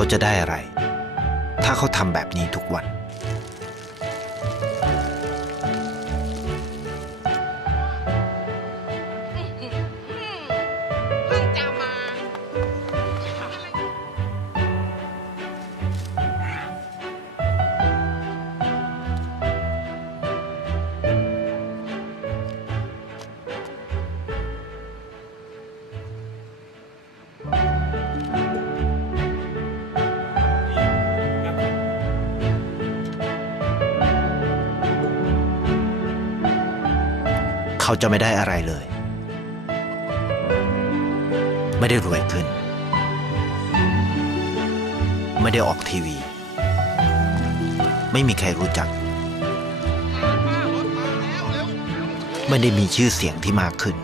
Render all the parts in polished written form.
เขาจะได้อะไรถ้าเขาทำแบบนี้ทุกวันเพิ่งจะมา เขาจะไม่ได้อะไรเลย ไม่ได้รวยขึ้น ไม่ได้ออกทีวี ไม่มีใครรู้จัก ไม่ได้มีชื่อเสียงที่มากขึ้น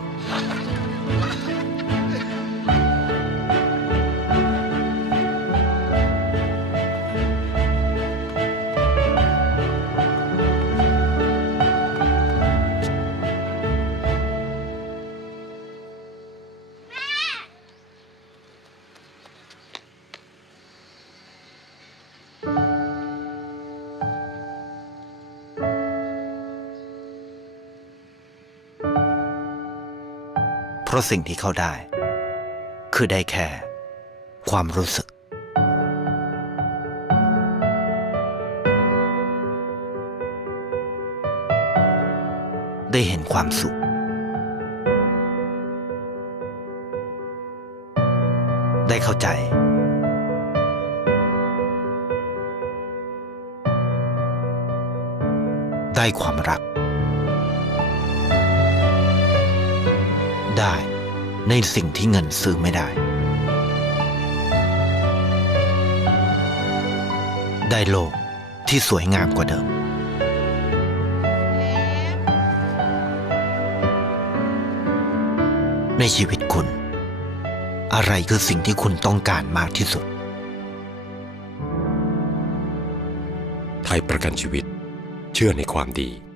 เพราะสิ่งที่เขาได้ คือได้แค่ความรู้สึก ได้เห็นความสุข ได้เข้าใจ ได้ความรัก ได้ในสิ่งที่เงินซื้อไม่ได้ ได้โลกที่สวยงามกว่าเดิม ในชีวิตคุณ อะไรคือสิ่งที่คุณต้องการมากที่สุด ไทยประกันชีวิตเชื่อในความดี